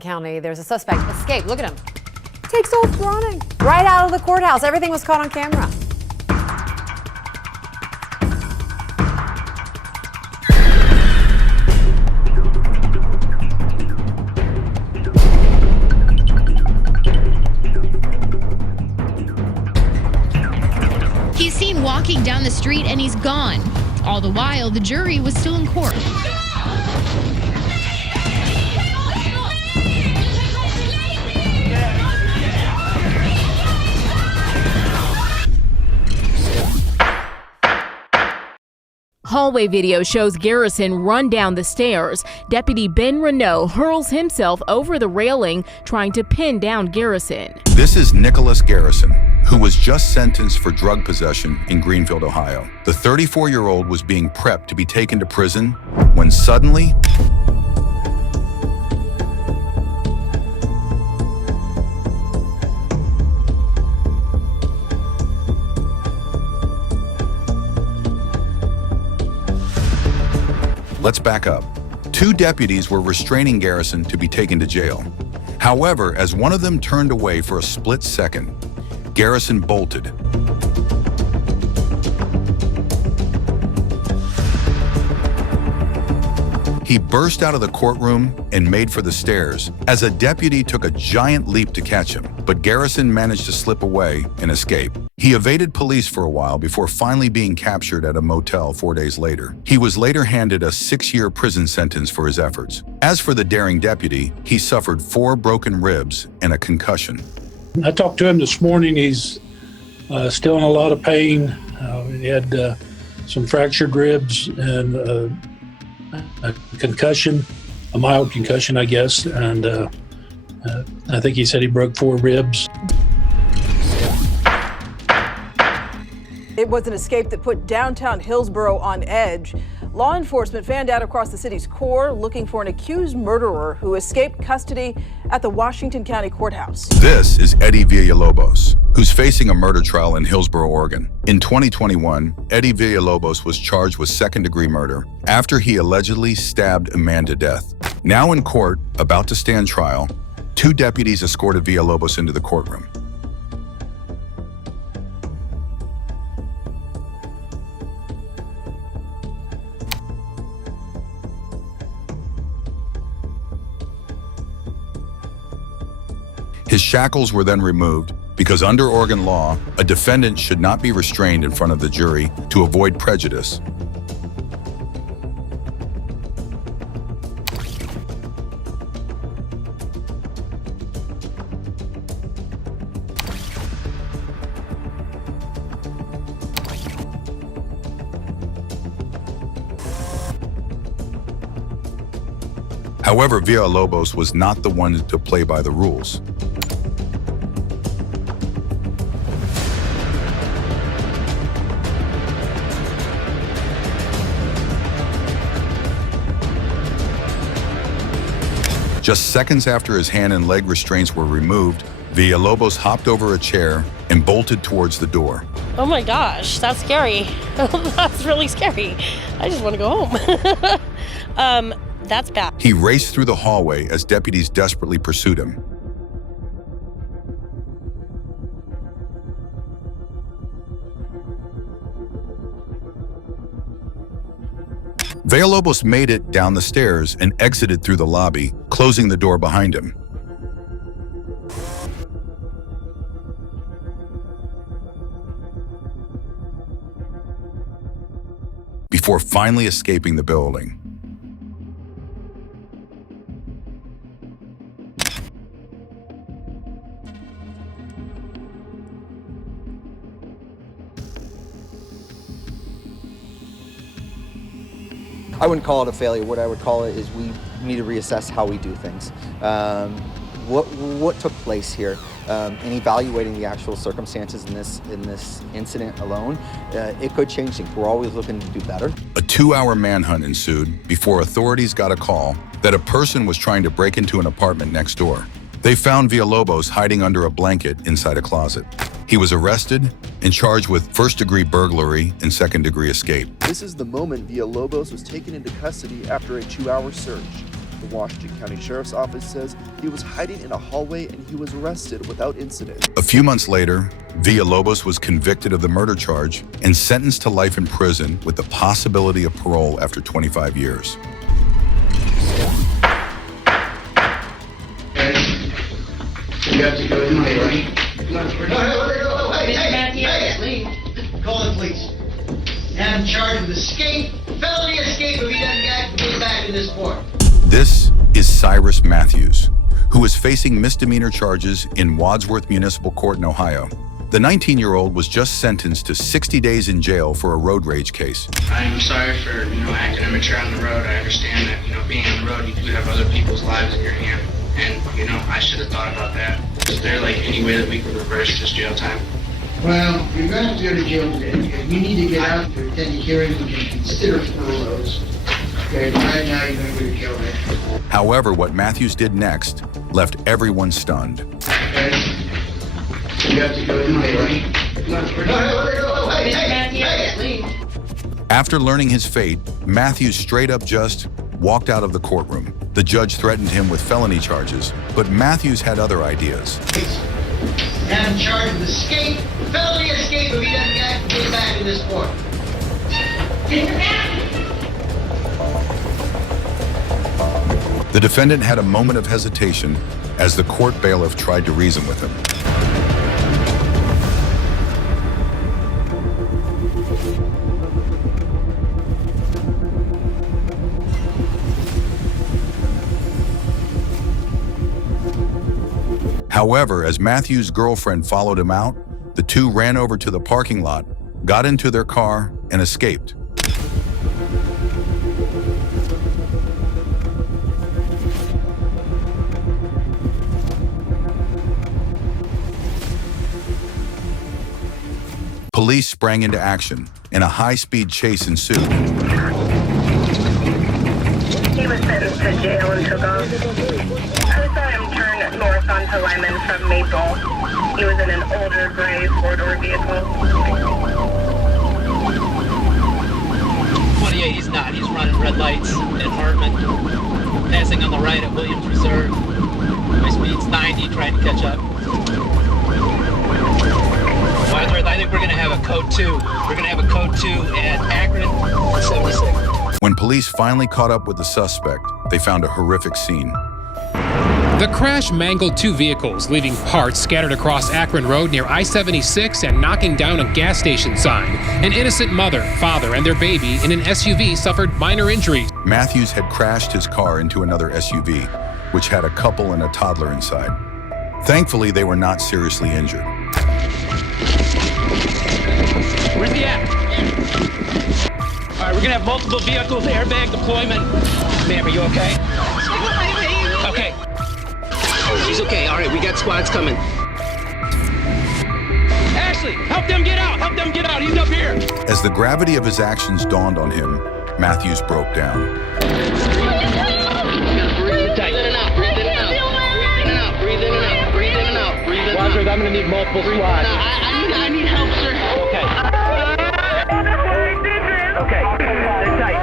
County, there's a suspect escaped. Look at him. Takes off running right out of the courthouse. Everything was caught on camera. He's seen walking down the street and he's gone. All the while, the jury was still in court. Hallway video shows Garrison run down the stairs. Deputy Ben Renault hurls himself over the railing, trying to pin down Garrison. This is Nicholas Garrison, who was just sentenced for drug possession in Greenfield, Ohio. The 34-year-old was being prepped to be taken to prison when suddenly, let's back up. Two deputies were restraining Garrison to be taken to jail. However, as one of them turned away for a split second, Garrison bolted. He burst out of the courtroom and made for the stairs as a deputy took a giant leap to catch him, but Garrison managed to slip away and escape. He evaded police for a while before finally being captured at a motel 4 days later. He was later handed a 6-year prison sentence for his efforts. As for the daring deputy, he suffered 4 broken ribs and a concussion. I talked to him this morning. He's still in a lot of pain. He had some fractured ribs and a concussion, a mild concussion, I guess. And I think he said he broke 4 ribs. It was an escape that put downtown Hillsborough on edge. Law enforcement fanned out across the city's core looking for an accused murderer who escaped custody at the Washington County Courthouse. This is Eddie Villalobos, who's facing a murder trial in Hillsborough, Oregon. In 2021, Eddie Villalobos was charged with second-degree murder after he allegedly stabbed a man to death. Now in court, about to stand trial, 2 deputies escorted Villalobos into the courtroom. His shackles were then removed because under Oregon law, a defendant should not be restrained in front of the jury to avoid prejudice. However, Villalobos was not the one to play by the rules. Just seconds after his hand and leg restraints were removed, Villalobos hopped over a chair and bolted towards the door. Oh my gosh, that's scary. That's really scary. I just want to go home. That's bad. He raced through the hallway as deputies desperately pursued him. Villalobos made it down the stairs and exited through the lobby, closing the door behind him. Before finally escaping the building. I wouldn't call it a failure. What I would call it is we need to reassess how we do things. What took place here, and evaluating the actual circumstances in this incident alone, it could change things. We're always looking to do better. A 2-hour manhunt ensued before authorities got a call that a person was trying to break into an apartment next door. They found Villalobos hiding under a blanket inside a closet. He was arrested and charged with first-degree burglary and second-degree escape. This is the moment Villalobos was taken into custody after a 2-hour search. The Washington County Sheriff's Office says he was hiding in a hallway and he was arrested without incident. A few months later, Villalobos was convicted of the murder charge and sentenced to life in prison with the possibility of parole after 25 years. You have to go to my right. Hey, call the police. Have him charged with escape, felony escape if he doesn't get back in this court. This is Cyrus Matthews, who is facing misdemeanor charges in Wadsworth Municipal Court in Ohio. The 19-year-old was just sentenced to 60 days in jail for a road rage case. I'm sorry for, acting immature on the road. I understand that, being on the road, you do have other people's lives in your hand. And, I should have thought about that. Is there, any way that we could reverse this jail time? Well, you're going to have to go to jail today. If you need to get out to attend a hearing, we can consider furloughs. Okay, right now you're going to go to jail today. However, what Matthews did next left everyone stunned. Okay? You have to go to my right. Hey, After learning his fate, Matthews straight up just walked out of the courtroom. The judge threatened him with felony charges, but Matthews had other ideas. Have him charged with escape, felony escape if he doesn't get back in this court. The defendant had a moment of hesitation as the court bailiff tried to reason with him. However, as Matthews' girlfriend followed him out, the two ran over to the parking lot, got into their car, and escaped. Police sprang into action, and a high-speed chase ensued. He was sentenced to jail and took off. I saw him turn north onto Lyman from Maple. He was in an older gray four-door vehicle. 28, he's not. He's running red lights at Hartman, passing on the right at Williams Reserve. My speed's 90, trying to catch up. Wadsworth, I think we're going to have a code 2. We're going to have a code 2 at Akron, 76. When police finally caught up with the suspect, they found a horrific scene. The crash mangled two vehicles, leaving parts scattered across Akron Road near I-76 and knocking down a gas station sign. An innocent mother, father, and their baby in an SUV suffered minor injuries. Matthews had crashed his car into another SUV, which had a couple and a toddler inside. Thankfully, they were not seriously injured. Where's he at? All right, we're gonna have multiple vehicles, airbag deployment. Ma'am, are you okay? Okay. She's okay. All right, we got squads coming. Ashley, help them get out. Help them get out. He's up here. As the gravity of his actions dawned on him, Matthews broke down. Breathe tight. Breathe in and out. Breathe in and out. Breathe in and out. Breathe in and out. Breathe in and out. Breathe in and out. Wadsworth, I'm gonna need multiple squads. I need help, sir. Okay. Okay. They're tight.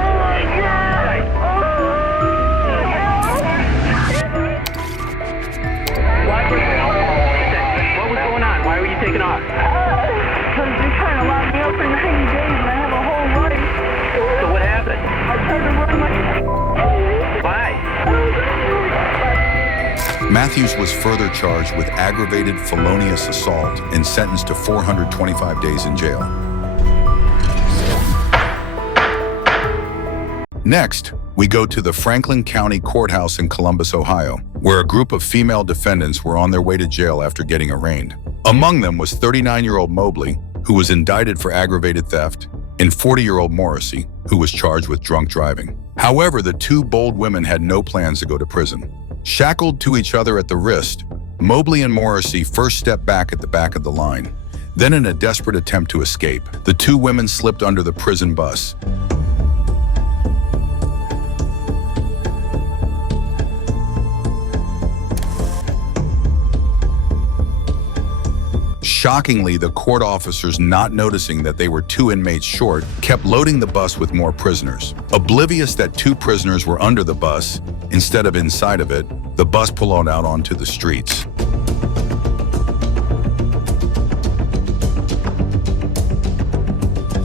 What was going on? Why were you taking off? Because they're trying to lock me up for 90 days and I have a whole life. So what happened? I tried to run my... Why? Matthews was further charged with aggravated felonious assault and sentenced to 425 days in jail. Next, we go to the Franklin County Courthouse in Columbus, Ohio, where a group of female defendants were on their way to jail after getting arraigned. Among them was 39-year-old Mobley, who was indicted for aggravated theft, and 40-year-old Morrissey, who was charged with drunk driving. However, the two bold women had no plans to go to prison. Shackled to each other at the wrist, Mobley and Morrissey first stepped back at the back of the line. Then, in a desperate attempt to escape, the two women slipped under the prison bus. Shockingly, the court officers, not noticing that they were two inmates short, kept loading the bus with more prisoners. Oblivious that two prisoners were under the bus, Instead of inside of it, the bus pulled out onto the streets.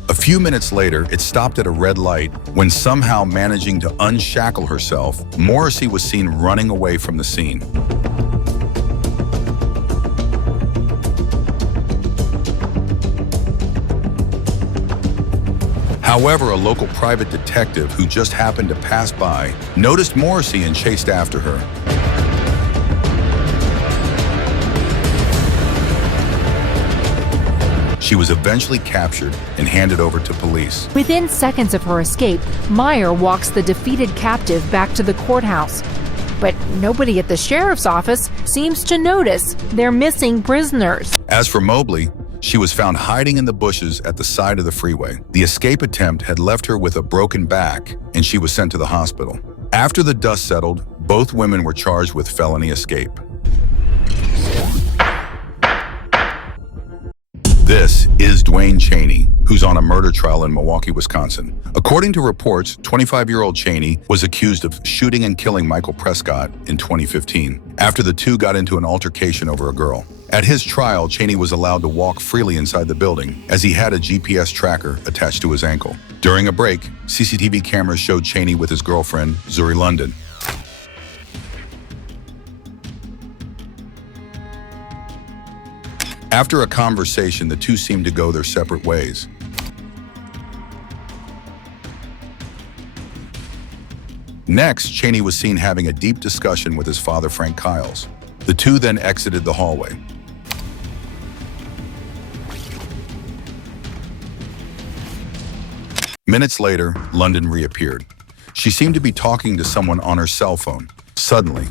A few minutes later, it stopped at a red light when, somehow managing to unshackle herself, Morrissey was seen running away from the scene. However, a local private detective who just happened to pass by noticed Morrissey and chased after her. She was eventually captured and handed over to police. Within seconds of her escape, Meyer walks the defeated captive back to the courthouse. But nobody at the sheriff's office seems to notice they're missing prisoners. As for Mobley, she was found hiding in the bushes at the side of the freeway. The escape attempt had left her with a broken back, and she was sent to the hospital. After the dust settled, both women were charged with felony escape. This is Dwayne Chaney, who's on a murder trial in Milwaukee, Wisconsin. According to reports, 25-year-old Chaney was accused of shooting and killing Michael Prescott in 2015 after the two got into an altercation over a girl. At his trial, Chaney was allowed to walk freely inside the building as he had a GPS tracker attached to his ankle. During a break, CCTV cameras showed Chaney with his girlfriend, Zuri London. After a conversation, the two seemed to go their separate ways. Next, Chaney was seen having a deep discussion with his father, Frank Kiles. The two then exited the hallway. Minutes later, London reappeared. She seemed to be talking to someone on her cell phone. Suddenly,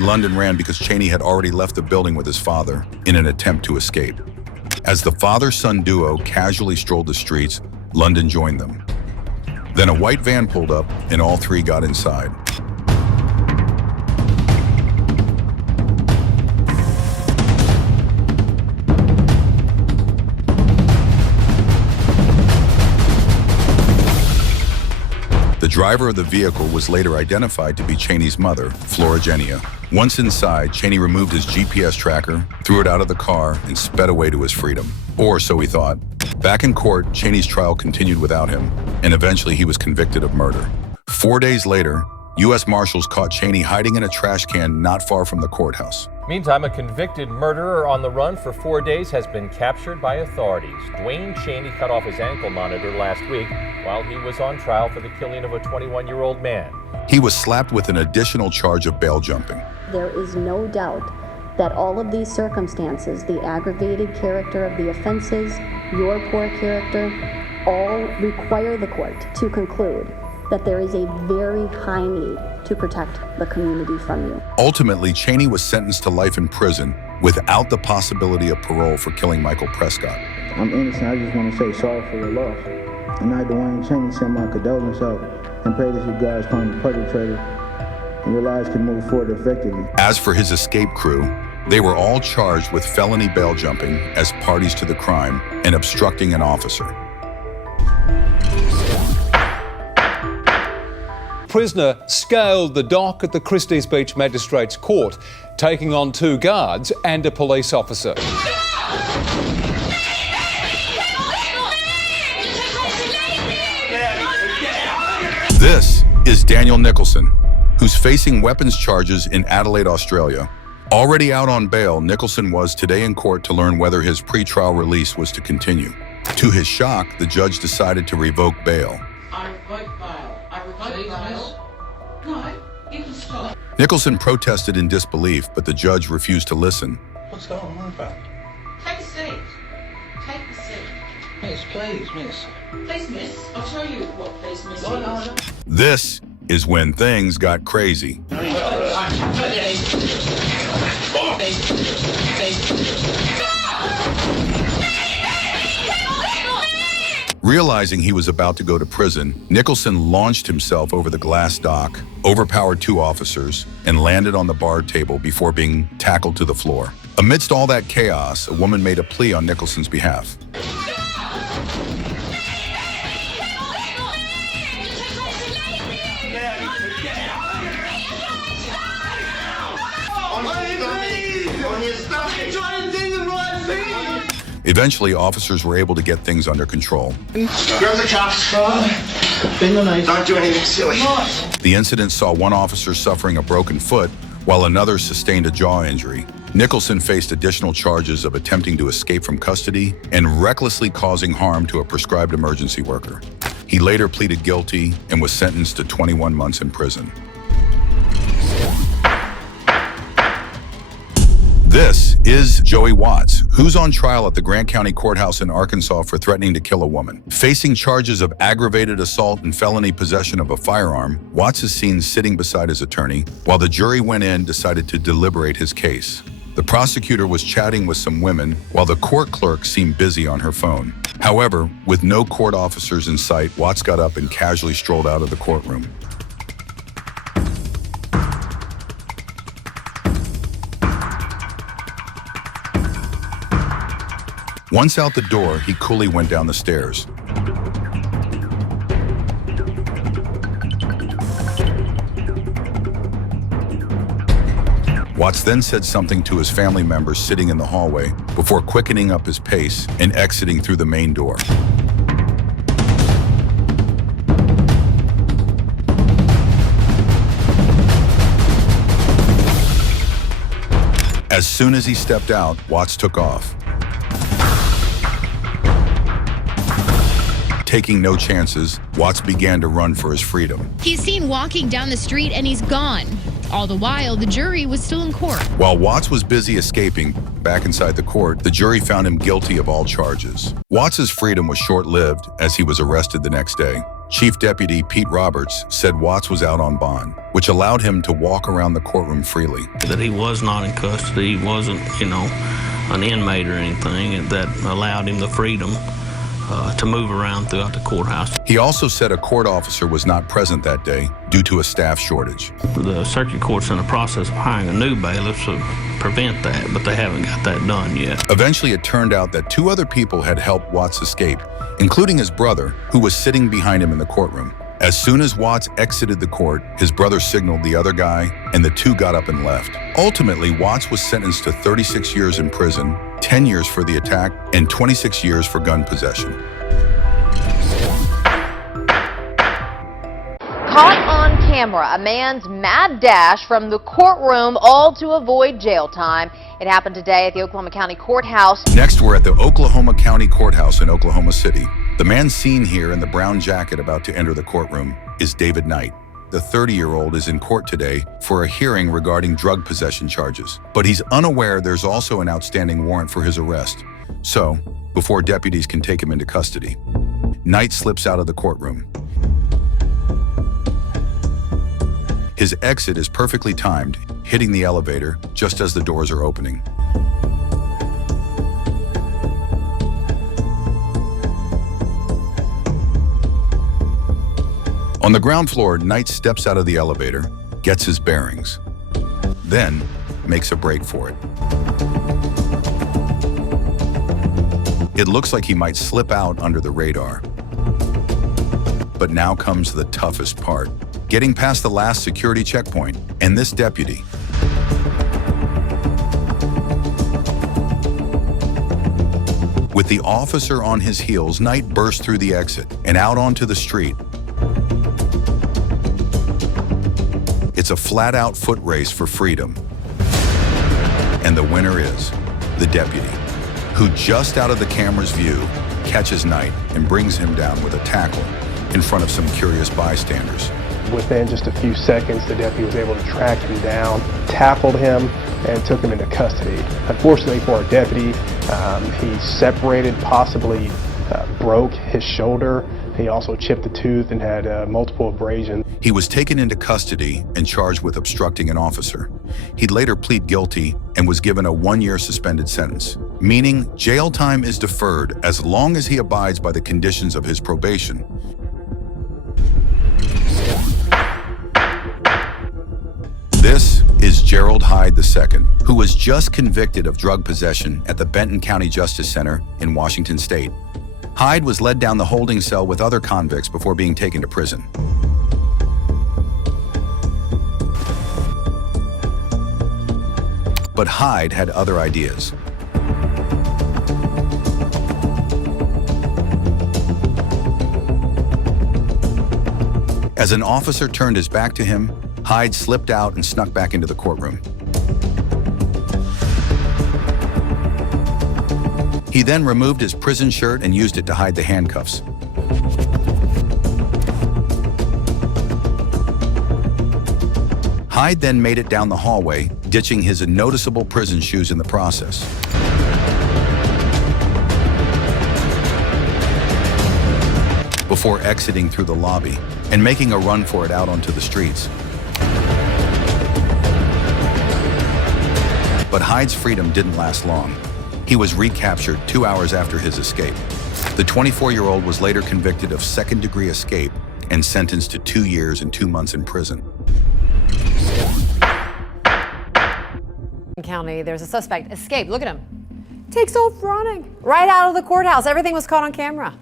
London ran because Chaney had already left the building with his father in an attempt to escape. As the father-son duo casually strolled the streets, London joined them. Then a white van pulled up and all three got inside. The driver of the vehicle was later identified to be Chaney's mother, Flora Genia. Once inside, Chaney removed his GPS tracker, threw it out of the car, and sped away to his freedom. Or so he thought. Back in court, Chaney's trial continued without him, and eventually he was convicted of murder. 4 days later, U.S. Marshals caught Chaney hiding in a trash can not far from the courthouse. Meantime, a convicted murderer on the run for 4 days has been captured by authorities. Dwayne Chaney cut off his ankle monitor last week while he was on trial for the killing of a 21-year-old man. He was slapped with an additional charge of bail jumping. There is no doubt that all of these circumstances, the aggravated character of the offenses, your poor character, all require the court to conclude that there is a very high need to protect the community from you. Ultimately, Chaney was sentenced to life in prison without the possibility of parole for killing Michael Prescott. I'm innocent. I just want to say sorry for your loss. And I, Dwayne Chaney, send my condolences out and pray that you guys find the perpetrator and your lives can move forward effectively. As for his escape crew, they were all charged with felony bail jumping as parties to the crime and obstructing an officer. Prisoner scaled the dock at the Christie's Beach Magistrates Court, taking on 2 guards and a police officer. This is Daniel Nicholson, who's facing weapons charges in Adelaide, Australia. Already out on bail, Nicholson was today in court to learn whether his pre-trial release was to continue. To his shock, the judge decided to revoke bail. I revoke bail. No, you can stop. Nicholson protested in disbelief, but the judge refused to listen. What's going on about? Take a seat. Take a seat. Miss, please, miss. Please, miss. I'll tell you what please, miss is. This is when things got crazy. Realizing he was about to go to prison, Nicholson launched himself over the glass dock, overpowered 2 officers, and landed on the bar table before being tackled to the floor. Amidst all that chaos, a woman made a plea on Nicholson's behalf. Eventually, officers were able to get things under control. Grab the cops. Don't do anything silly. The incident saw one officer suffering a broken foot, while another sustained a jaw injury. Nicholson faced additional charges of attempting to escape from custody and recklessly causing harm to a prescribed emergency worker. He later pleaded guilty and was sentenced to 21 months in prison. This is Joey Watts, who's on trial at the Grant County Courthouse in Arkansas for threatening to kill a woman. Facing charges of aggravated assault and felony possession of a firearm, Watts is seen sitting beside his attorney while the jury went in decided to deliberate his case. The prosecutor was chatting with some women while the court clerk seemed busy on her phone. However, with no court officers in sight, Watts got up and casually strolled out of the courtroom. Once out the door, he coolly went down the stairs. Watts then said something to his family members sitting in the hallway before quickening up his pace and exiting through the main door. As soon as he stepped out, Watts took off. Taking no chances, Watts began to run for his freedom. He's seen walking down the street and he's gone. All the while, the jury was still in court. While Watts was busy escaping, back inside the court, the jury found him guilty of all charges. Watts' freedom was short-lived as he was arrested the next day. Chief Deputy Pete Roberts said Watts was out on bond, which allowed him to walk around the courtroom freely. That he was not in custody, he wasn't, an inmate or anything, and that allowed him the freedom to move around throughout the courthouse. He also said a court officer was not present that day due to a staff shortage. The circuit court's in the process of hiring a new bailiff to prevent that, but they haven't got that done yet. Eventually, it turned out that 2 other people had helped Watts escape, including his brother, who was sitting behind him in the courtroom. As soon as Watts exited the court, his brother signaled the other guy, and the 2 got up and left. Ultimately, Watts was sentenced to 36 years in prison, 10 years for the attack, and 26 years for gun possession. Caught on camera, a man's mad dash from the courtroom, all to avoid jail time. It happened today at the Oklahoma County Courthouse. Next, we're at the Oklahoma County Courthouse in Oklahoma City. The man seen here in the brown jacket about to enter the courtroom is David Knight. The 30-year-old is in court today for a hearing regarding drug possession charges, but he's unaware there's also an outstanding warrant for his arrest. So, before deputies can take him into custody, Knight slips out of the courtroom. His exit is perfectly timed, hitting the elevator just as the doors are opening. On the ground floor, Knight steps out of the elevator, gets his bearings, then makes a break for it. It looks like he might slip out under the radar. But now comes the toughest part, getting past the last security checkpoint, and this deputy. With the officer on his heels, Knight burst through the exit and out onto the street. It's a flat-out foot race for freedom. And the winner is the deputy, who just out of the camera's view catches Knight and brings him down with a tackle in front of some curious bystanders. Within just a few seconds, the deputy was able to track him down, tackled him, and took him into custody. Unfortunately for our deputy, he separated, possibly broke his shoulder. He also chipped a tooth and had multiple abrasions. He was taken into custody and charged with obstructing an officer. He'd later plead guilty and was given a 1-year suspended sentence, meaning jail time is deferred as long as he abides by the conditions of his probation. This is Gerald Hyde II, who was just convicted of drug possession at the Benton County Justice Center in Washington State. Hyde was led down the holding cell with other convicts before being taken to prison. But Hyde had other ideas. As an officer turned his back to him, Hyde slipped out and snuck back into the courtroom. He then removed his prison shirt and used it to hide the handcuffs. Hyde then made it down the hallway, ditching his noticeable prison shoes in the process. Before exiting through the lobby and making a run for it out onto the streets. But Hyde's freedom didn't last long. He was recaptured 2 hours after his escape. The 24-year-old was later convicted of second-degree escape and sentenced to 2 years and 2 months in prison. County, there's a suspect escaped. Look at him. Takes off running right out of the courthouse. Everything was caught on camera.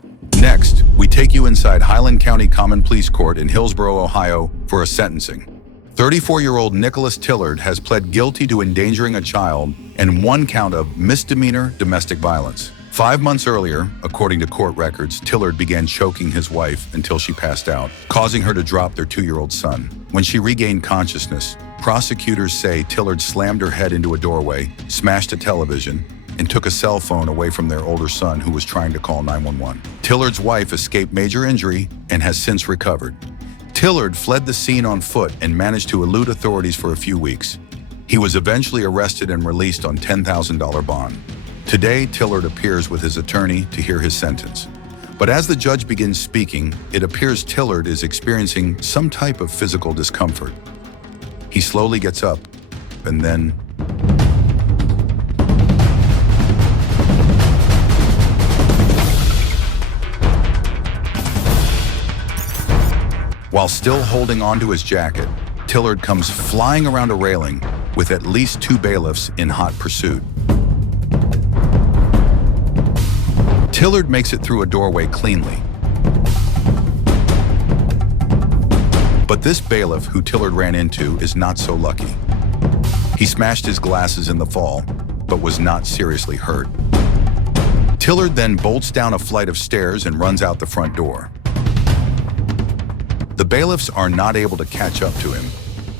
Next, we take you inside Highland County Common Pleas Court in Hillsborough, Ohio, for a sentencing. 34-year-old Nicholas Tillard has pled guilty to endangering a child and 1 count of misdemeanor domestic violence. 5 months earlier, according to court records, Tillard began choking his wife until she passed out, causing her to drop their 2-year-old son. When she regained consciousness, prosecutors say Tillard slammed her head into a doorway, smashed a television, and took a cell phone away from their older son who was trying to call 911. Tillard's wife escaped major injury and has since recovered. Tillard fled the scene on foot and managed to elude authorities for a few weeks. He was eventually arrested and released on $10,000 bond. Today, Tillard appears with his attorney to hear his sentence. But as the judge begins speaking, it appears Tillard is experiencing some type of physical discomfort. He slowly gets up, and then while still holding onto his jacket, Tillard comes flying around a railing with at least 2 bailiffs in hot pursuit. Tillard makes it through a doorway cleanly. But this bailiff who Tillard ran into is not so lucky. He smashed his glasses in the fall, but was not seriously hurt. Tillard then bolts down a flight of stairs and runs out the front door. The bailiffs are not able to catch up to him.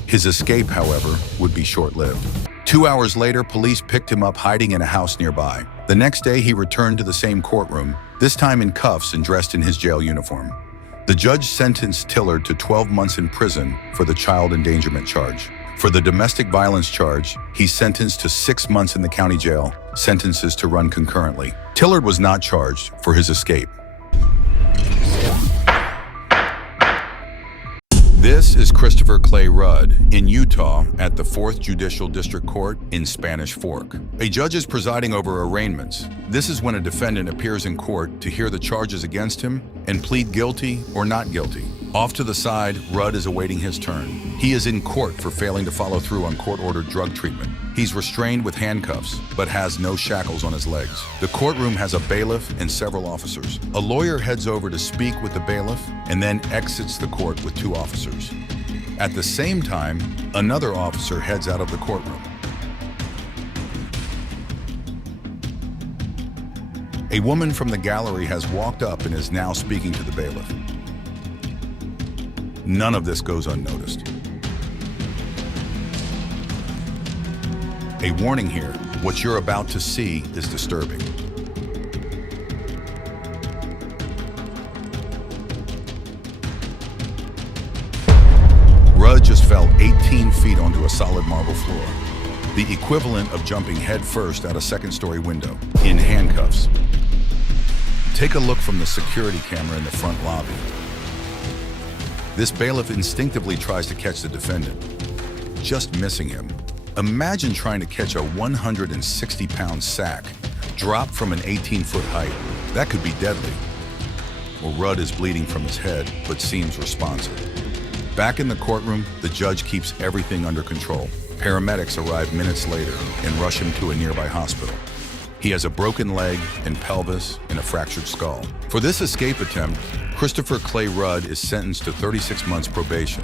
His escape, however, would be short-lived. 2 hours later, police picked him up hiding in a house nearby. The next day, he returned to the same courtroom, this time in cuffs and dressed in his jail uniform. The judge sentenced Tillard to 12 months in prison for the child endangerment charge. For the domestic violence charge, he's sentenced to 6 months in the county jail, sentences to run concurrently. Tillard was not charged for his escape. This is Christopher Clay Rudd in Utah at the 4th Judicial District Court in Spanish Fork. A judge is presiding over arraignments. This is when a defendant appears in court to hear the charges against him and plead guilty or not guilty. Off to the side, Rudd is awaiting his turn. He is in court for failing to follow through on court-ordered drug treatment. He's restrained with handcuffs, but has no shackles on his legs. The courtroom has a bailiff and several officers. A lawyer heads over to speak with the bailiff and then exits the court with 2 officers. At the same time, another officer heads out of the courtroom. A woman from the gallery has walked up and is now speaking to the bailiff. None of this goes unnoticed. A warning here, what you're about to see is disturbing. Rudd just fell 18 feet onto a solid marble floor, the equivalent of jumping headfirst out a second-story window, in handcuffs. Take a look from the security camera in the front lobby. This bailiff instinctively tries to catch the defendant, just missing him. Imagine trying to catch a 160-pound sack dropped from an 18-foot height. That could be deadly. Well, Rudd is bleeding from his head, but seems responsive. Back in the courtroom, the judge keeps everything under control. Paramedics arrive minutes later and rush him to a nearby hospital. He has a broken leg and pelvis and a fractured skull. For this escape attempt, Christopher Clay Rudd is sentenced to 36 months probation.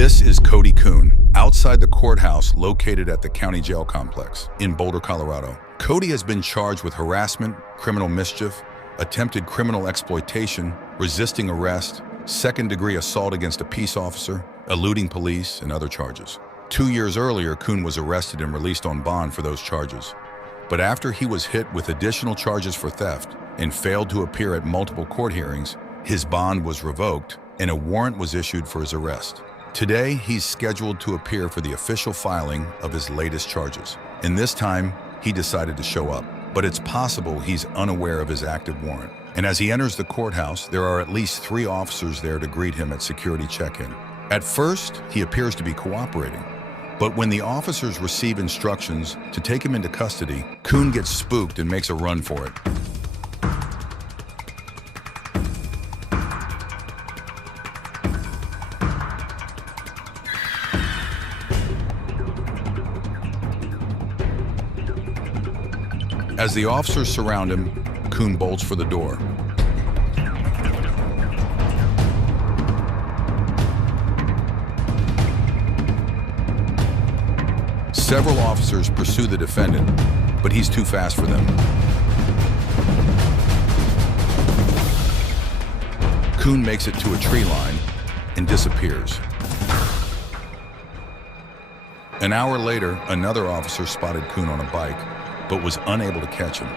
This is Cody Kuhn, outside the courthouse located at the county jail complex in Boulder, Colorado. Cody has been charged with harassment, criminal mischief, attempted criminal exploitation, resisting arrest, second-degree assault against a peace officer, eluding police, and other charges. 2 years earlier, Kuhn was arrested and released on bond for those charges. But after he was hit with additional charges for theft and failed to appear at multiple court hearings, his bond was revoked and a warrant was issued for his arrest. Today, he's scheduled to appear for the official filing of his latest charges. And this time, he decided to show up. But it's possible he's unaware of his active warrant. And as he enters the courthouse, there are at least 3 officers there to greet him at security check-in. At first, he appears to be cooperating. But when the officers receive instructions to take him into custody, Kuhn gets spooked and makes a run for it. As the officers surround him, Kuhn bolts for the door. Several officers pursue the defendant, but he's too fast for them. Kuhn makes it to a tree line and disappears. An hour later, another officer spotted Kuhn on a bike, but was unable to catch him.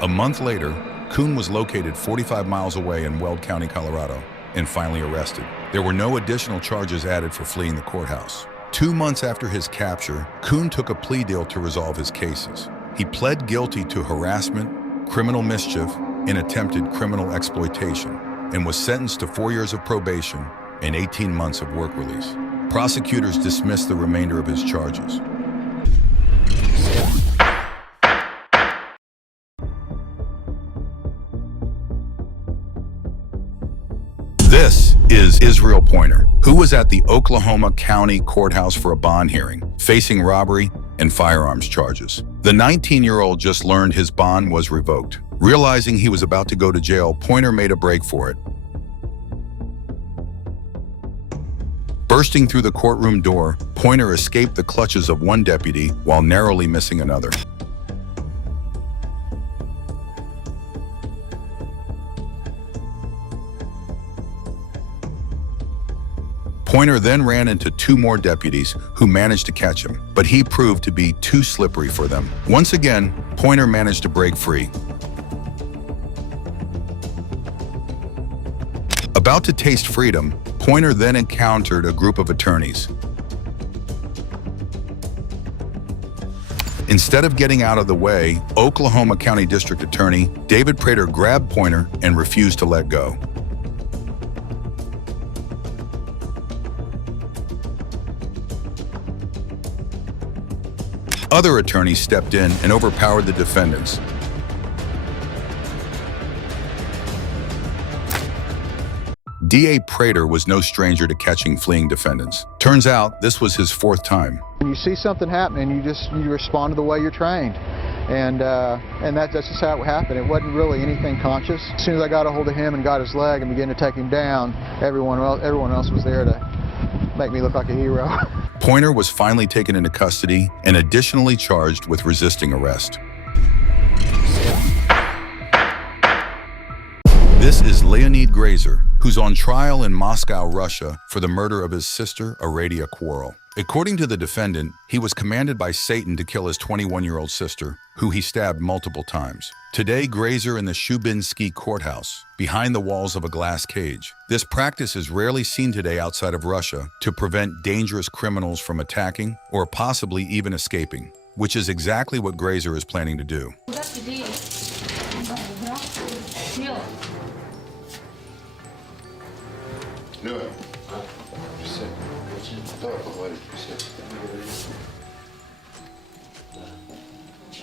A month later, Kuhn was located 45 miles away in Weld County, Colorado, and finally arrested. There were no additional charges added for fleeing the courthouse. 2 months after his capture, Kuhn took a plea deal to resolve his cases. He pled guilty to harassment, criminal mischief, and attempted criminal exploitation, and was sentenced to 4 years of probation and 18 months of work release. Prosecutors dismissed the remainder of his charges. This is Israel Pointer, who was at the Oklahoma County Courthouse for a bond hearing, facing robbery and firearms charges. The 19-year-old just learned his bond was revoked. Realizing he was about to go to jail, Pointer made a break for it. Bursting through the courtroom door, Pointer escaped the clutches of one deputy while narrowly missing another. Pointer then ran into 2 more deputies who managed to catch him, but he proved to be too slippery for them. Once again, Pointer managed to break free. About to taste freedom, Pointer then encountered a group of attorneys. Instead of getting out of the way, Oklahoma County District Attorney David Prater grabbed Pointer and refused to let go. Other attorneys stepped in and overpowered the defendants. DA Prater was no stranger to catching fleeing defendants. Turns out this was his 4th time. When you see something happening, you respond to the way you're trained. And that's just how it happened. It wasn't really anything conscious. As soon as I got a hold of him and got his leg and began to take him down, everyone else was there to make me look like a hero. Pointer was finally taken into custody and additionally charged with resisting arrest. This is Leonid Grazer, who's on trial in Moscow, Russia, for the murder of his sister, Aradia Quarrel. According to the defendant, he was commanded by Satan to kill his 21-year-old sister, who he stabbed multiple times. Today, Grazer in the Shubinsky courthouse, behind the walls of a glass cage. This practice is rarely seen today outside of Russia to prevent dangerous criminals from attacking or possibly even escaping, which is exactly what Grazer is planning to do.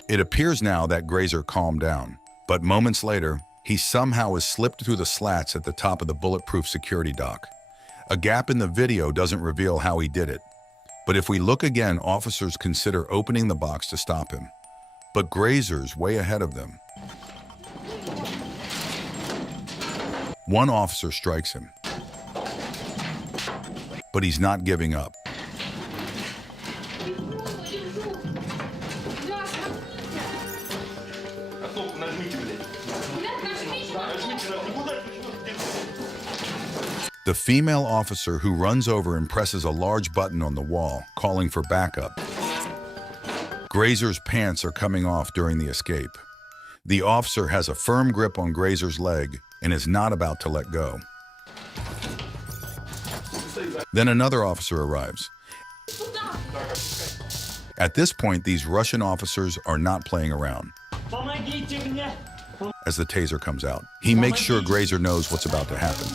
It appears now that Grazer calmed down, but moments later, he somehow has slipped through the slats at the top of the bulletproof security dock. A gap in the video doesn't reveal how he did it, but if we look again, officers consider opening the box to stop him. But Grazer's way ahead of them. One officer strikes him. but he's not giving up. The female officer who runs over and presses a large button on the wall, calling for backup. Grazer's pants are coming off during the escape. The officer has a firm grip on Grazer's leg and is not about to let go. Then another officer arrives. At this point, these Russian officers are not playing around. As the taser comes out, he makes sure Grazer knows what's about to happen.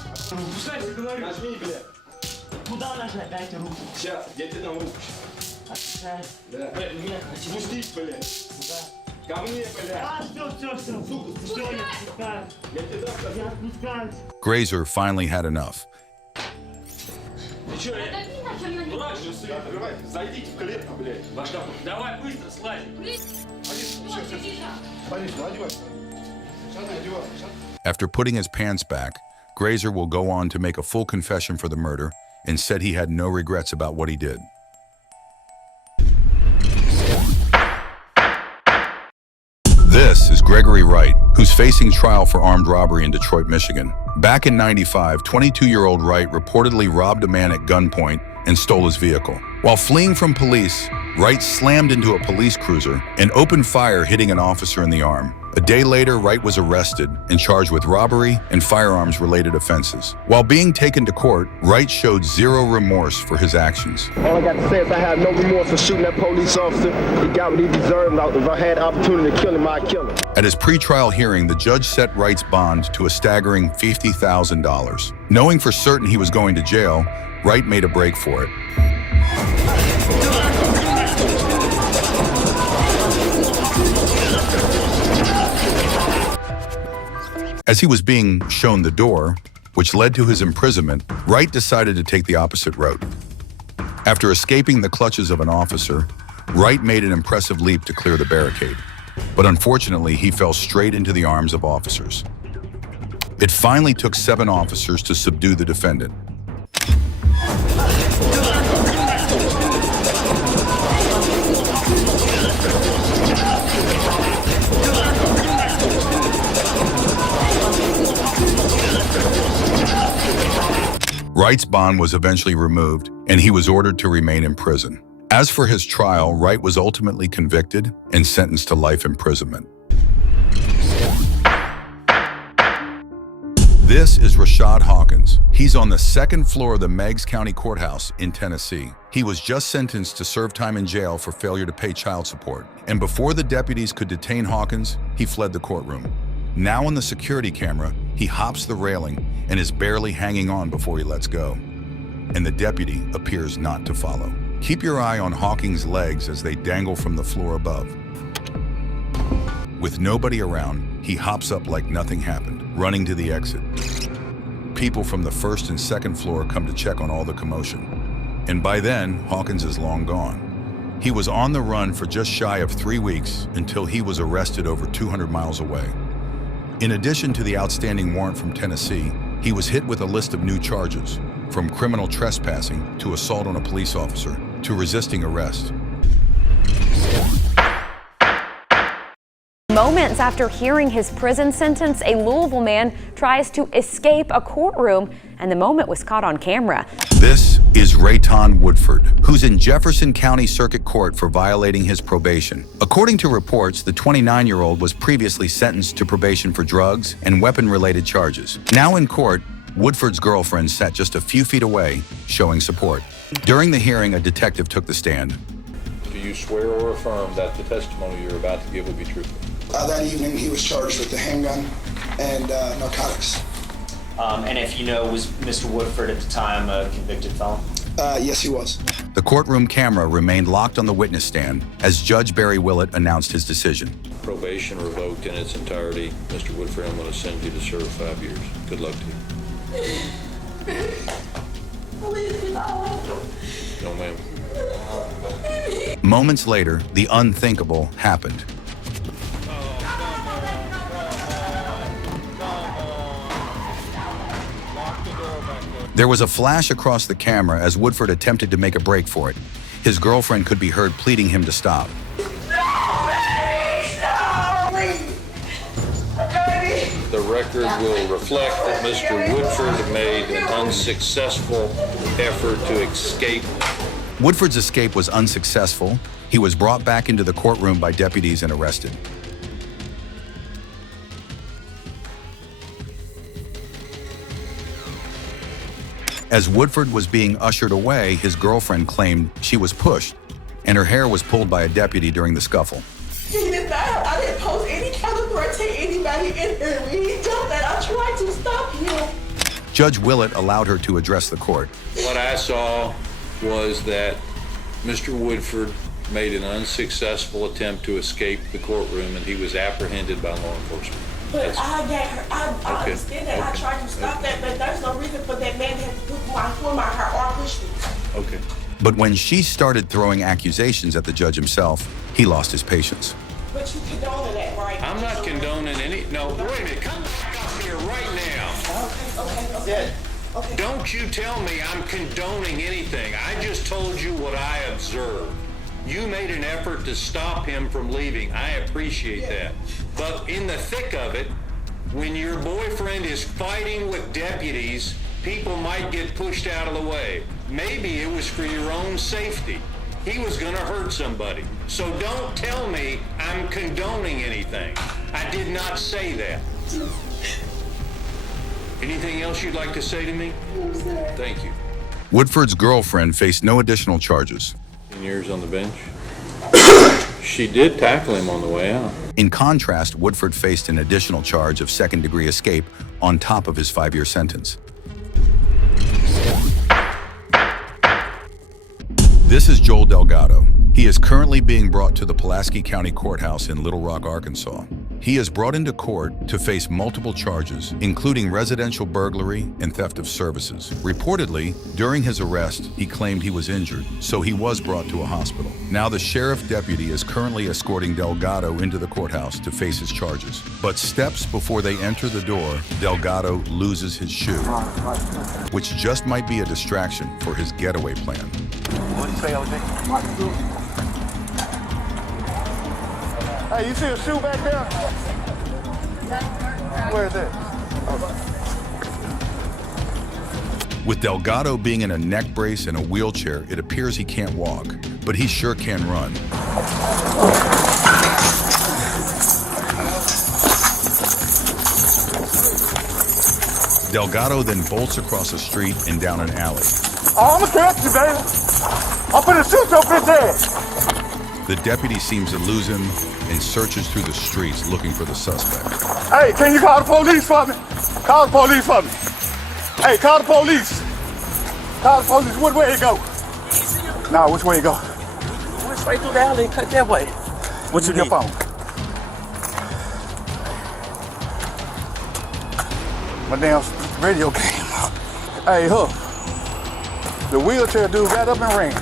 Grazer finally had enough. After putting his pants back, Grazer will go on to make a full confession for the murder and said he had no regrets about what he did. This is Gregory Wright, who's facing trial for armed robbery in Detroit, Michigan. Back in '95, 22-year-old Wright reportedly robbed a man at gunpoint and stole his vehicle. While fleeing from police, Wright slammed into a police cruiser and opened fire, hitting an officer in the arm. A day later, Wright was arrested and charged with robbery and firearms-related offenses. While being taken to court, Wright showed zero remorse for his actions. All I got to say is I have no remorse for shooting that police officer. He got what he deserved. If I had the opportunity to kill him, I'd kill him. At his pretrial hearing, the judge set Wright's bond to a staggering $50,000. Knowing for certain he was going to jail, Wright made a break for it. As he was being shown the door, which led to his imprisonment, Wright decided to take the opposite route. After escaping the clutches of an officer, Wright made an impressive leap to clear the barricade. But unfortunately, he fell straight into the arms of officers. It finally took 7 officers to subdue the defendant. Wright's bond was eventually removed, and he was ordered to remain in prison. As for his trial, Wright was ultimately convicted and sentenced to life imprisonment. This is Rashad Hawkins. He's on the 2nd floor of the Meigs County Courthouse in Tennessee. He was just sentenced to serve time in jail for failure to pay child support. And before the deputies could detain Hawkins, he fled the courtroom. Now on the security camera, he hops the railing and is barely hanging on before he lets go. And the deputy appears not to follow. Keep your eye on Hawkins' legs as they dangle from the floor above. With nobody around, he hops up like nothing happened, running to the exit. People from the 1st and 2nd floor come to check on all the commotion. And by then, Hawkins is long gone. He was on the run for just shy of 3 weeks until he was arrested over 200 miles away. In addition to the outstanding warrant from Tennessee, he was hit with a list of new charges, from criminal trespassing to assault on a police officer to resisting arrest. Moments after hearing his prison sentence, a Louisville man tries to escape a courtroom, and the moment was caught on camera. This is Rayton Woodford, who's in Jefferson County Circuit Court for violating his probation. According to reports, the 29-year-old was previously sentenced to probation for drugs and weapon-related charges. Now in court, Woodford's girlfriend sat just a few feet away, showing support. During the hearing, a detective took the stand. Do you swear or affirm that the testimony you're about to give will be truthful? That evening, he was charged with the handgun and narcotics. And if you know, was Mr. Woodford at the time a convicted felon? Yes, he was. The courtroom camera remained locked on the witness stand as Judge Barry Willett announced his decision. Probation revoked in its entirety. Mr. Woodford, I'm going to send you to serve 5 years. Good luck to you. No, ma'am. Moments later, the unthinkable happened. There was a flash across the camera as Woodford attempted to make a break for it. His girlfriend could be heard pleading him to stop. The record will reflect that Mr. Woodford made an unsuccessful effort to escape. Woodford's escape was unsuccessful. He was brought back into the courtroom by deputies and arrested. As Woodford was being ushered away, his girlfriend claimed she was pushed, and her hair was pulled by a deputy during the scuffle. He did not. I didn't pose any kind of threat to anybody in here. When he done that, I tried to stop him. Judge Willett allowed her to address the court. What I saw was that Mr. Woodford made an unsuccessful attempt to escape the courtroom, and he was apprehended by law enforcement. But I understand that. I tried to stop that, but there's no reason for that man to have to pull my hair or push me. Okay. But when she started throwing accusations at the judge himself, he lost his patience. But you condoning that, right? I'm not condoning any. No, wait a minute. Come back up here right now. Okay. Don't you tell me I'm condoning anything. I just told you what I observed. You made an effort to stop him from leaving. I appreciate that. But in the thick of it, when your boyfriend is fighting with deputies, people might get pushed out of the way. Maybe it was for your own safety. He was gonna hurt somebody. So don't tell me I'm condoning anything. I did not say that. Anything else you'd like to say to me? Thank you. Woodford's girlfriend faced no additional charges. 10 years on the bench. She did tackle him on the way out. In contrast, Woodford faced an additional charge of second-degree escape on top of his 5-year sentence. This is Joel Delgado. He is currently being brought to the Pulaski County Courthouse in Little Rock, Arkansas. He is brought into court to face multiple charges, including residential burglary and theft of services. Reportedly, during his arrest, he claimed he was injured, so he was brought to a hospital. Now the sheriff deputy is currently escorting Delgado into the courthouse to face his charges. But steps before they enter the door, Delgado loses his shoe, which just might be a distraction for his getaway plan. What do you say, OJ? Hey, you see a shoe back there? Where is it? With Delgado being in a neck brace and a wheelchair, it appears he can't walk, but he sure can run. Delgado then bolts across a street and down an alley. Oh, I'm gonna catch you, baby. I'm gonna shoot your bitch ass. The deputy seems to lose him and searches through the streets looking for the suspect. Hey, can you call the police for me? Call the police for me. Hey, call the police. Call the police. Which way it go? Nah, which way it go? Went straight through the alley and cut that way. What you need? Your phone. My damn radio came out. Hey, Hook. The wheelchair dude got up and ran.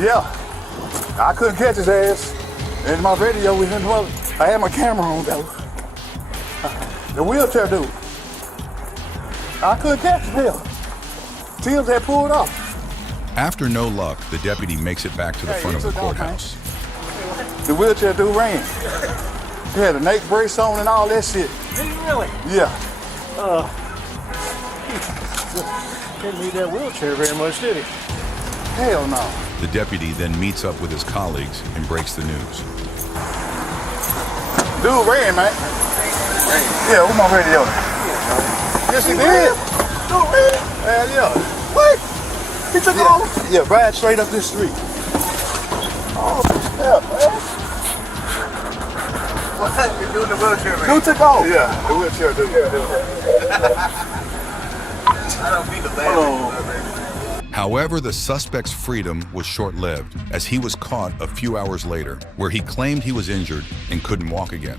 Yeah. I couldn't catch his ass. And my radio was in the road. I had my camera on though. The wheelchair dude. I couldn't catch him. Tim's had pulled off. After no luck, the deputy makes it back to the front of the courthouse. The wheelchair dude ran. He had a neck brace on and all that shit. Did he really? Yeah. Didn't need that wheelchair very much, did he? Hell no. The deputy then meets up with his colleagues and breaks the news. Dude ran, man. Yeah, where's my radio? Yes, he did. Dude ran? Hell yeah. What? He took off? Yeah, right straight up this street. Oh, yeah, man. What? You're doing the wheelchair, man. Dude took off? Yeah, the wheelchair dude. I don't mean to laugh. However, the suspect's freedom was short-lived, as he was caught a few hours later, where he claimed he was injured and couldn't walk again.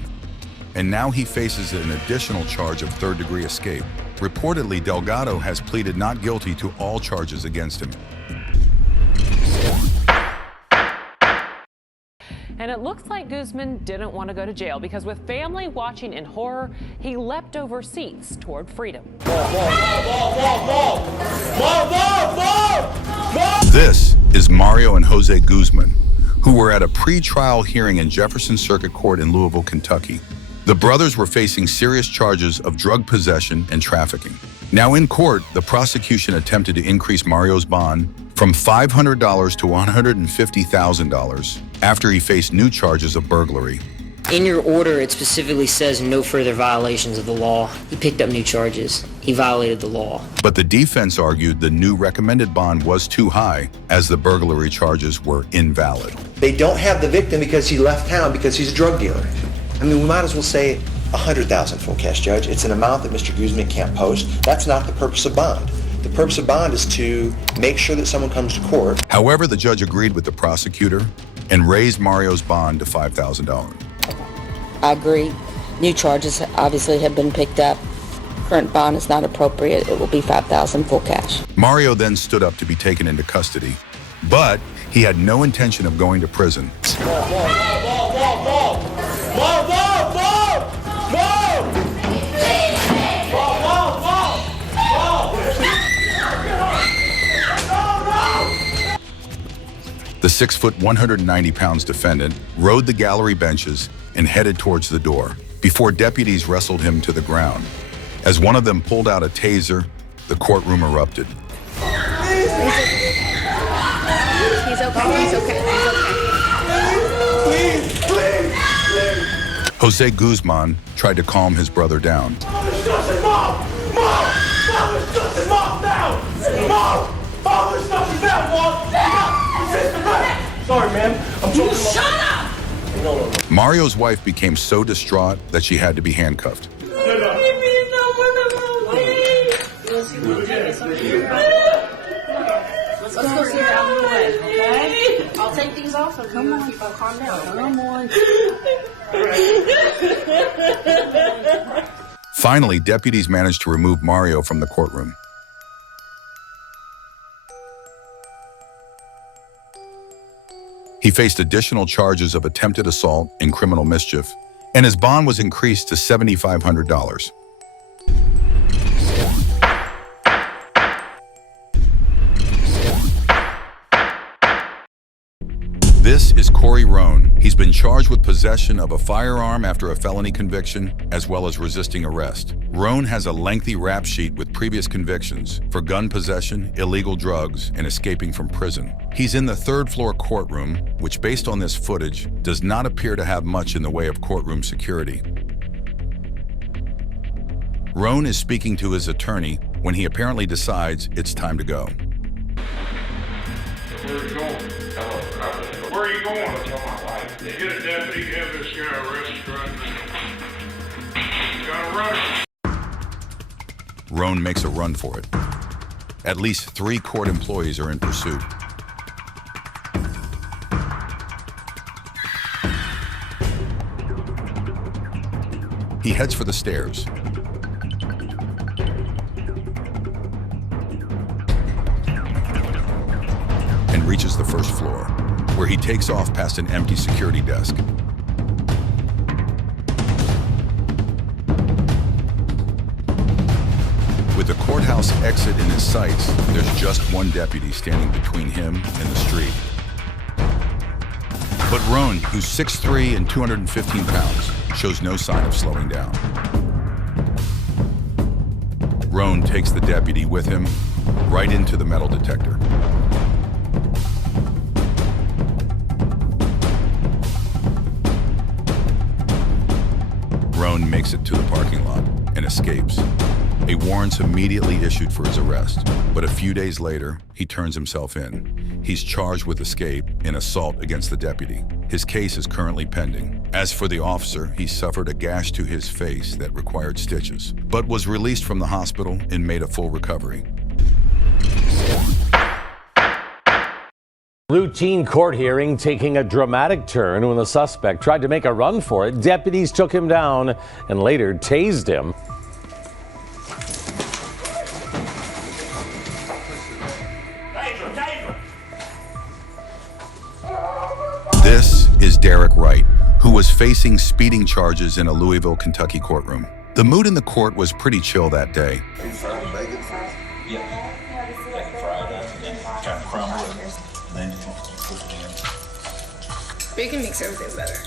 And now he faces an additional charge of third-degree escape. Reportedly, Delgado has pleaded not guilty to all charges against him. And it looks like Guzman didn't want to go to jail because with family watching in horror, he leapt over seats toward freedom. This is Mario and Jose Guzman, who were at a pre-trial hearing in Jefferson Circuit Court in Louisville, Kentucky. The brothers were facing serious charges of drug possession and trafficking. Now in court, the prosecution attempted to increase Mario's bond from $500 to $150,000 after he faced new charges of burglary. In your order, it specifically says no further violations of the law. He picked up new charges. He violated the law. But the defense argued the new recommended bond was too high, as the burglary charges were invalid. They don't have the victim because he left town because he's a drug dealer. I mean, we might as well say $100,000 full cash, Judge. It's an amount that Mr. Guzman can't post. That's not the purpose of bond. The purpose of bond is to make sure that someone comes to court. However, the judge agreed with the prosecutor and raised Mario's bond to $5,000. I agree. New charges obviously have been picked up. Current bond is not appropriate. It will be $5,000 full cash. Mario then stood up to be taken into custody, but he had no intention of going to prison. The 6-foot, 190-pound defendant rode the gallery benches and headed towards the door before deputies wrestled him to the ground. As one of them pulled out a taser, the courtroom erupted. He's okay. He's okay. Please. Jose Guzman tried to calm his brother down. Father's touching Mom! Father's touching Mom now! Father's touching that, Mom! Sorry, man. I'm talking. Shut up! No. Mario's wife became so distraught that she had to be handcuffed. Let's go sit out of the way, okay? I'll take these off and come on. Calm down. Come on. Finally, deputies managed to remove Mario from the courtroom. He faced additional charges of attempted assault and criminal mischief, and his bond was increased to $7,500. This is Corey Roan. He's been charged with possession of a firearm after a felony conviction, as well as resisting arrest. Roan has a lengthy rap sheet with previous convictions for gun possession, illegal drugs, and escaping from prison. He's in the third-floor courtroom, which, based on this footage, does not appear to have much in the way of courtroom security. Roan is speaking to his attorney when he apparently decides it's time to go. Where are you going? Where are you going? Get a deputy, have this guy arrested right now. Gotta run. Roan makes a run for it. At least 3 court employees are in pursuit. He heads for the stairs. And reaches the first floor, where he takes off past an empty security desk. With the courthouse exit in his sights, there's just one deputy standing between him and the street. But Roan, who's 6'3" and 215 pounds, shows no sign of slowing down. Roan takes the deputy with him right into the metal detector. Roan makes it to the parking lot and escapes. A warrant's immediately issued for his arrest, but a few days later, he turns himself in. He's charged with escape and assault against the deputy. His case is currently pending. As for the officer, he suffered a gash to his face that required stitches, but was released from the hospital and made a full recovery. Routine court hearing taking a dramatic turn when the suspect tried to make a run for it. Deputies took him down and later tased him. This is Derek Wright, who was facing speeding charges in a Louisville, Kentucky courtroom. The mood in the court was pretty chill that day. Bacon makes everything better.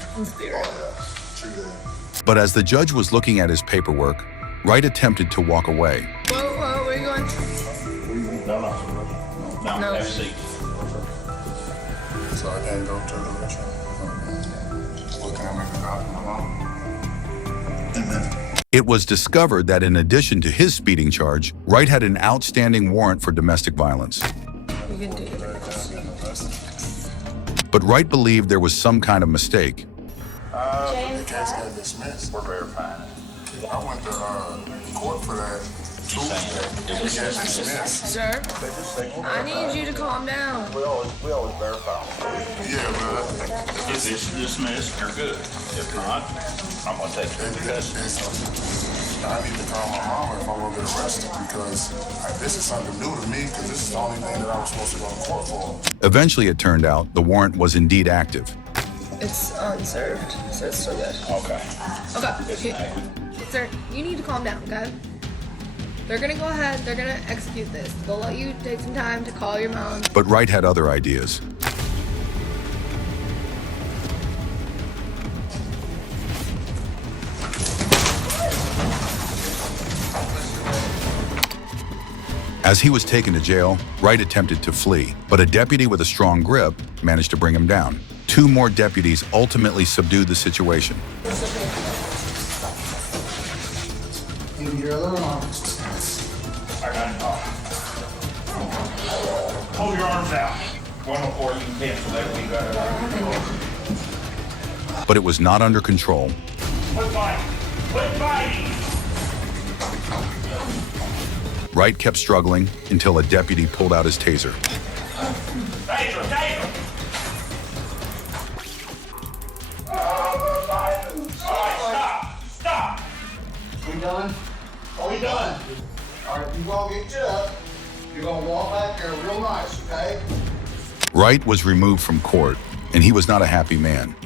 But as the judge was looking at his paperwork, Wright attempted to walk away. Whoa, where are you going? No. Have a seat. So I can't go to the restaurant. What can I make a copy of my mom? It was discovered that in addition to his speeding charge, Wright had an outstanding warrant for domestic violence. You can do it. But Wright believed there was some kind of mistake. The case got dismissed. We're verifying it. I went to court for that Tuesday. It got dismissed. Sir, I need you to calm down. We always verify. Yeah, but if it's dismissed, you're good. If not, I'm gonna take care of the custody. I need to call my mama if I'm gonna get arrested because this is something new to me because this is the only thing that I was supposed to go to court for. Eventually, it turned out the warrant was indeed active. It's unserved, so it's still good. Okay. Sir, you need to calm down, okay? They're gonna go ahead, they're gonna execute this. They'll let you take some time to call your mom. But Wright had other ideas. As he was taken to jail, Wright attempted to flee, but a deputy with a strong grip managed to bring him down. 2 more deputies ultimately subdued the situation. Give me your other arm. I got it. Hold your arms out. 104, you can cancel that. We got it. But it was not under control. Quit fighting. Quit fighting. Wright kept struggling until a deputy pulled out his taser. Taser, taser. All right, stop. We done? Are we done? All right, you gonna get you up. You're gonna walk back there real nice, okay? Wright was removed from court, and he was not a happy man.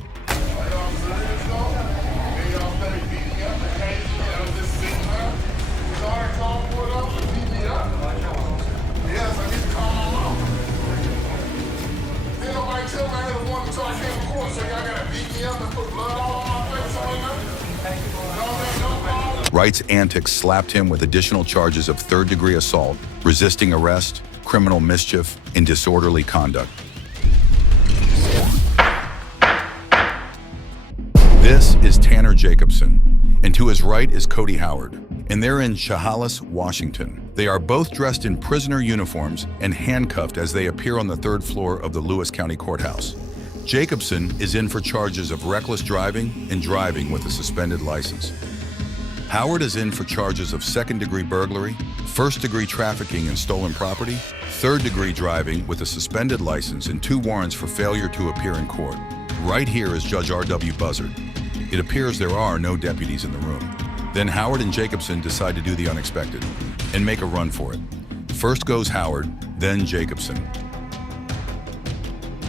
Wright's antics slapped him with additional charges of third-degree assault, resisting arrest, criminal mischief, and disorderly conduct. This is Tanner Jacobson, and to his right is Cody Howard, and they're in Chehalis, Washington. They are both dressed in prisoner uniforms and handcuffed as they appear on the 3rd floor of the Lewis County Courthouse. Jacobson is in for charges of reckless driving and driving with a suspended license. Howard is in for charges of 2nd-degree burglary, 1st-degree trafficking and stolen property, 3rd-degree driving with a suspended license, and 2 warrants for failure to appear in court. Right here is Judge R.W. Buzzard. It appears there are no deputies in the room. Then Howard and Jacobson decide to do the unexpected and make a run for it. First goes Howard, then Jacobson.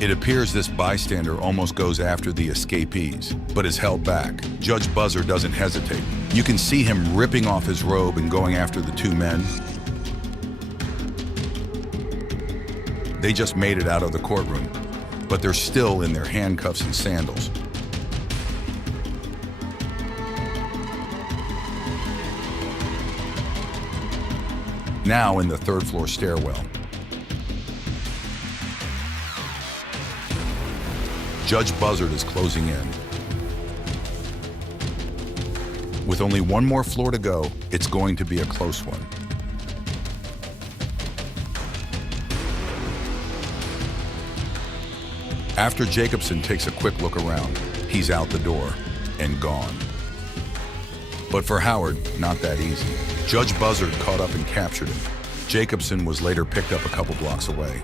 It appears this bystander almost goes after the escapees, but is held back. Judge Buzzard doesn't hesitate. You can see him ripping off his robe and going after the 2 men. They just made it out of the courtroom, but they're still in their handcuffs and sandals. Now in the 3rd floor stairwell. Judge Buzzard is closing in. With only 1 more floor to go, it's going to be a close one. After Jacobson takes a quick look around, he's out the door and gone. But for Howard, not that easy. Judge Buzzard caught up and captured him. Jacobson was later picked up a couple blocks away.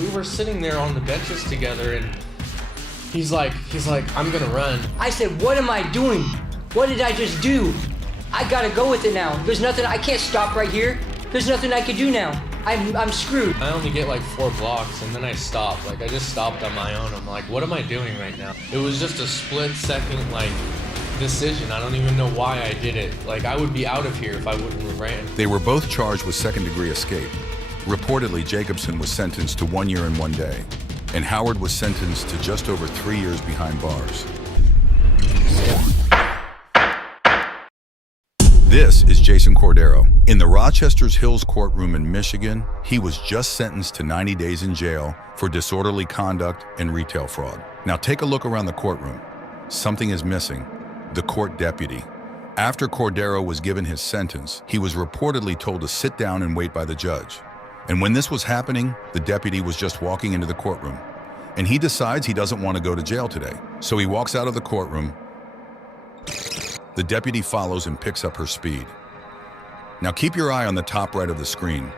We were sitting there on the benches together and he's like, I'm gonna run. I said, what am I doing? What did I just do? I gotta go with it now. There's nothing, I can't stop right here. There's nothing I can do now. I'm screwed. I only get like 4 blocks and then I stop. Like, I just stopped on my own. I'm like, what am I doing right now? It was just a split second, like, decision. I don't even know why I did it. Like, I would be out of here if I wouldn't have ran. They were both charged with second-degree escape. Reportedly, Jacobson was sentenced to 1 year and 1 day, and Howard was sentenced to just over 3 years behind bars. This is Jason Cordero. In the Rochester's Hills courtroom in Michigan, he was just sentenced to 90 days in jail for disorderly conduct and retail fraud. Now take a look around the courtroom. Something is missing: the court deputy. After Cordero was given his sentence, he was reportedly told to sit down and wait by the judge. And when this was happening, the deputy was just walking into the courtroom. And he decides he doesn't want to go to jail today. So he walks out of the courtroom. The deputy follows and picks up her speed. Now keep your eye on the top right of the screen.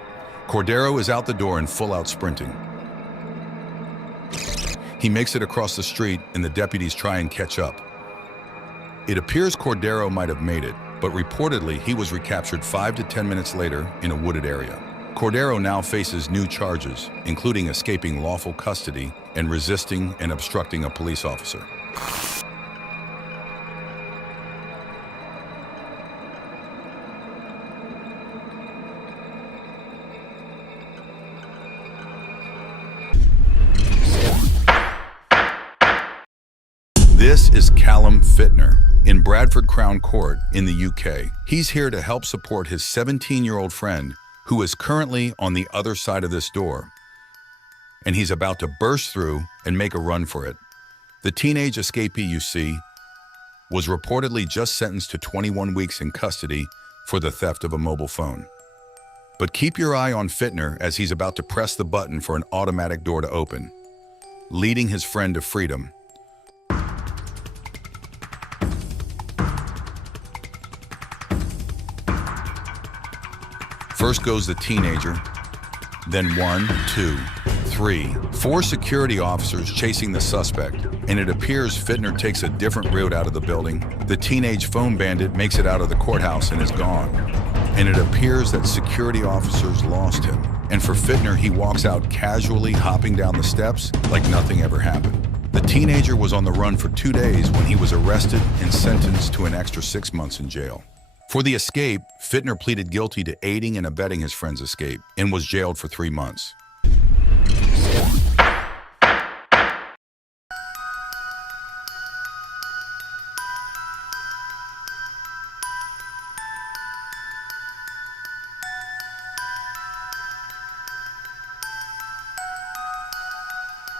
Cordero is out the door and full-out sprinting. He makes it across the street and the deputies try and catch up. It appears Cordero might have made it, but reportedly he was recaptured 5 to 10 minutes later in a wooded area. Cordero now faces new charges, including escaping lawful custody and resisting and obstructing a police officer. This is Callum Fittner in Bradford Crown Court in the UK. He's here to help support his 17-year-old friend who is currently on the other side of this door. And he's about to burst through and make a run for it. The teenage escapee you see was reportedly just sentenced to 21 weeks in custody for the theft of a mobile phone. But keep your eye on Fittner as he's about to press the button for an automatic door to open, leading his friend to freedom. First goes the teenager, then 1, 2, 3, 4 security officers chasing the suspect, and it appears Fittner takes a different route out of the building. The teenage phone bandit makes it out of the courthouse and is gone, and it appears that security officers lost him. And for Fittner, he walks out casually, hopping down the steps like nothing ever happened. The teenager was on the run for 2 days when he was arrested and sentenced to an extra 6 months in jail. For the escape, Fittner pleaded guilty to aiding and abetting his friend's escape and was jailed for 3 months.